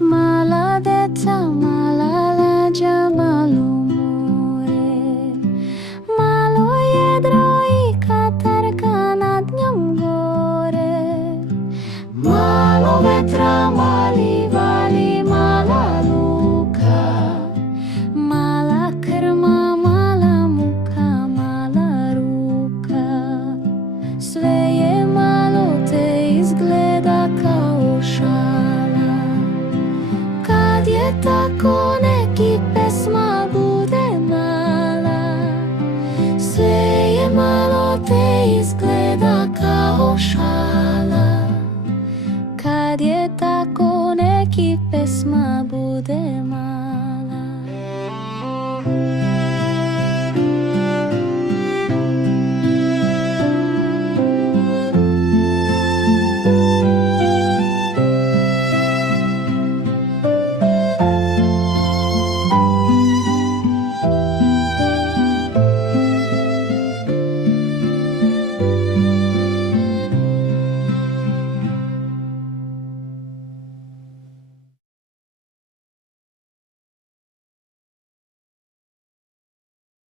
Mala deca, mala lađa, malo more. Malo jedro i katarka nad njom gore. Malo vetra, mali vali, mala luka. Mala krma, mala muka, mala ruka. Sve je malo te izgleda kao šala. Kad je tako neki pesma bude mala. Sve je malo te izgleda kao šala.